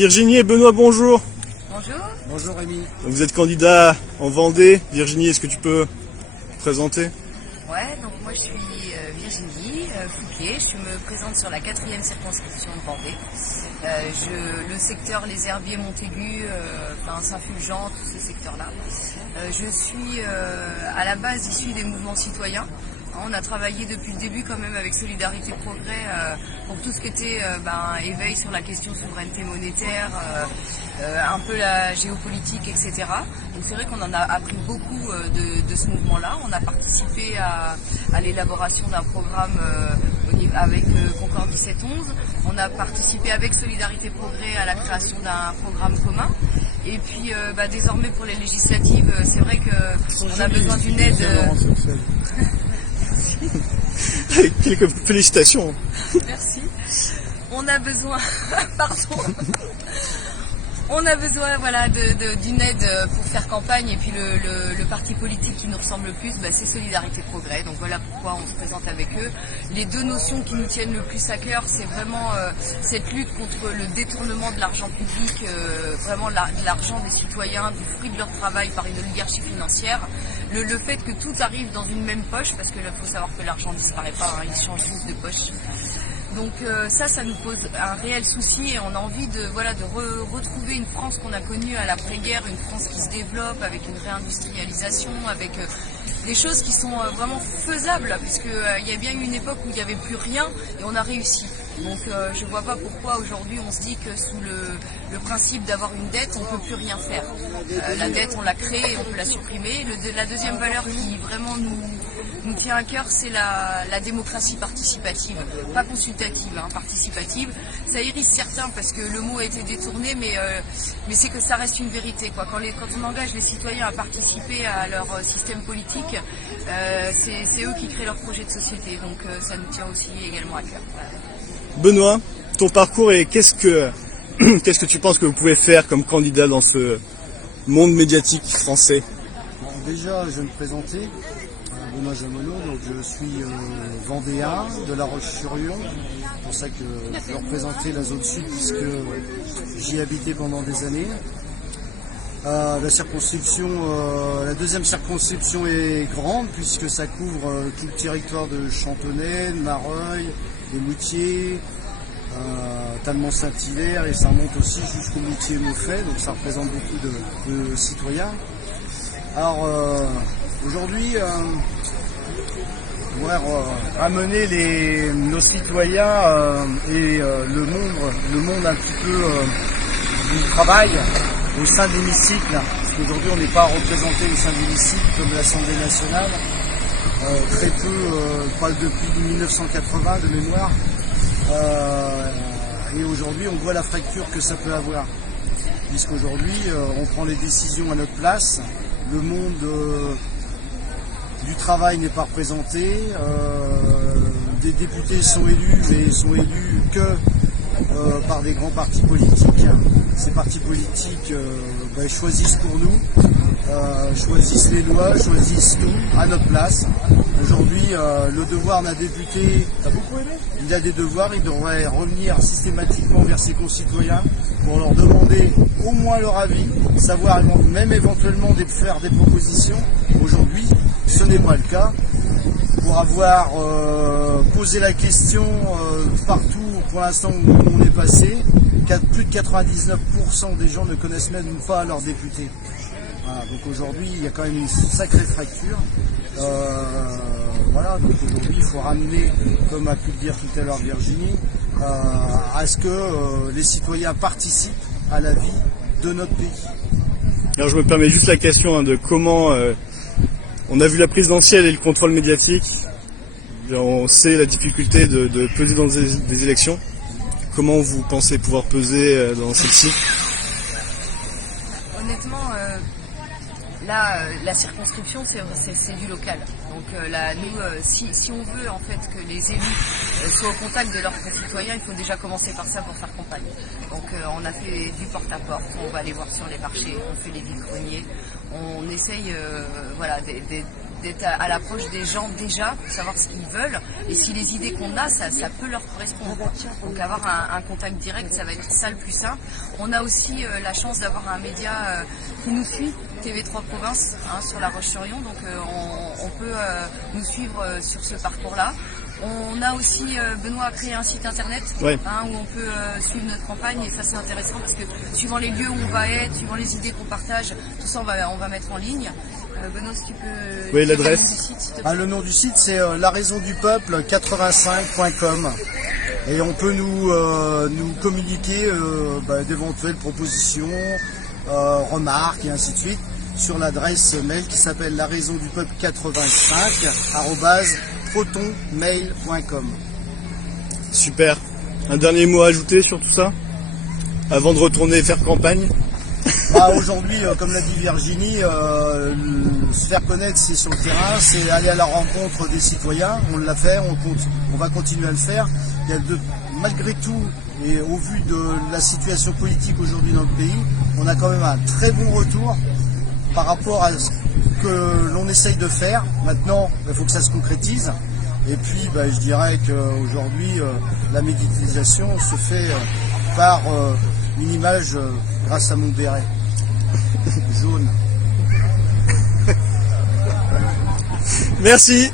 Virginie et Benoît, bonjour. Bonjour. Bonjour Rémi. Vous êtes candidat en Vendée. Virginie, est-ce que tu peux te présenter? Ouais, donc moi je suis Virginie Fouquet, je me présente sur la 4e circonscription de Vendée. Le secteur Les Herbiers, Montaigu, Saint-Fulgent, tous ces secteurs-là. Je suis à la base issue des mouvements citoyens. On a travaillé depuis le début quand même avec Solidarité Progrès pour tout ce qui était éveil sur la question souveraineté monétaire, un peu la géopolitique, etc. Donc c'est vrai qu'on en a appris beaucoup de ce mouvement-là. On a participé à l'élaboration d'un programme avec Concorde 17-11. On a participé avec Solidarité Progrès à la création d'un programme commun. Et puis désormais pour les législatives, c'est vrai qu'on a besoin d'une aide. Quelques félicitations. Merci. On a besoin, on a besoin d'une aide pour faire campagne, et puis le parti politique qui nous ressemble le plus, c'est Solidarité Progrès. Donc voilà pourquoi on se présente avec eux. Les deux notions qui nous tiennent le plus à cœur, c'est vraiment cette lutte contre le détournement de l'argent public, de l'argent des citoyens, du fruit de leur travail par une oligarchie financière. Le fait que tout arrive dans une même poche, parce que là, faut savoir que l'argent ne disparaît pas, il change juste de poche. Donc ça nous pose un réel souci, et on a envie de retrouver une France qu'on a connue à l'après-guerre, une France qui se développe avec une réindustrialisation, avec des choses qui sont vraiment faisables, puisqu'il y a bien eu une époque où il n'y avait plus rien et on a réussi. Donc je ne vois pas pourquoi aujourd'hui on se dit que sous le principe d'avoir une dette, on ne peut plus rien faire. La dette, on l'a créée et on peut la supprimer. La deuxième valeur qui vraiment nous tient à cœur, c'est la démocratie participative, pas consultative, participative. Ça irrite certains parce que le mot a été détourné, mais c'est que ça reste une vérité, quoi. Quand on engage les citoyens à participer à leur système politique, c'est eux qui créent leur projet de société, donc ça nous tient aussi également à cœur. Benoît, ton parcours, et qu'est-ce que tu penses que vous pouvez faire comme candidat dans ce monde médiatique français? Déjà, je vais me présenter. Benoît Jamonneau, donc je suis vendéen de La Roche-sur-Yon. C'est pour ça que je vais représenter la zone sud, puisque j'y ai habité pendant des années. La deuxième circonscription est grande, puisque ça couvre tout le territoire de Chantonnay, de Mareuil, des Moutiers, Talmont-Saint-Hilaire, et ça remonte aussi jusqu'au Moutier-Maufait, donc ça représente beaucoup de citoyens. Alors aujourd'hui, on va amener nos citoyens et le monde un petit peu du travail au sein de l'hémicycle, parce qu'aujourd'hui on n'est pas représenté au sein de l'hémicycle comme l'Assemblée nationale, très peu, pas depuis 1980 de mémoire, et aujourd'hui on voit la fracture que ça peut avoir, puisqu'aujourd'hui on prend les décisions à notre place, le monde du travail n'est pas représenté, des députés sont élus, mais ils sont élus que par des grands partis politiques. Ces partis politiques choisissent pour nous, choisissent les lois, choisissent tout à notre place. Aujourd'hui, le devoir d'un député, il a des devoirs, il devrait revenir systématiquement vers ses concitoyens pour leur demander au moins leur avis, savoir même éventuellement faire des propositions. Aujourd'hui, ce n'est pas le cas. Pour avoir posé la question partout pour l'instant où on est passé, plus de 99% des gens ne connaissent même pas leurs députés. Voilà, donc aujourd'hui, il y a quand même une sacrée fracture. Donc aujourd'hui, il faut ramener, comme a pu le dire tout à l'heure Virginie, à ce que les citoyens participent à la vie de notre pays. Alors je me permets juste la question de comment... on a vu la présidentielle et le contrôle médiatique. On sait la difficulté de peser dans des élections. Comment vous pensez pouvoir peser dans celle-ci? Honnêtement, la circonscription, c'est du local. Donc nous, si on veut en fait que les élus soient au contact de leurs concitoyens, il faut déjà commencer par ça pour faire campagne. Donc on a fait du porte-à-porte, on va aller voir sur les marchés, on fait les vides-greniers, on essaye d'être à l'approche des gens déjà, pour savoir ce qu'ils veulent, et si les idées qu'on a, ça peut leur correspondre. Donc avoir un contact direct, ça va être ça le plus simple. On a aussi la chance d'avoir un média qui nous suit, TV3 Province, sur La Roche-sur-Yon, donc on peut nous suivre sur ce parcours-là. On a aussi, Benoît a créé un site internet où on peut suivre notre campagne, et ça c'est intéressant parce que suivant les lieux où on va être, suivant les idées qu'on partage, tout ça on va mettre en ligne. Benoît, si tu peux... Oui, l'adresse. Le nom du site, c'est laraisonduPeuple85.com, et on peut nous communiquer d'éventuelles propositions, remarques et ainsi de suite sur l'adresse mail qui s'appelle laraisonduPeuple85@protonmail.com. Super. Un dernier mot à ajouter sur tout ça avant de retourner faire campagne? Aujourd'hui, comme l'a dit Virginie, se faire connaître, c'est sur le terrain, c'est aller à la rencontre des citoyens. On l'a fait, on va continuer à le faire. Il y a malgré tout, et au vu de la situation politique aujourd'hui dans le pays, on a quand même un très bon retour par rapport à ce que l'on essaye de faire. Maintenant, il faut que ça se concrétise. Et puis, je dirais qu'aujourd'hui, la médiatisation se fait par une image grâce à mon béret jaune. Merci.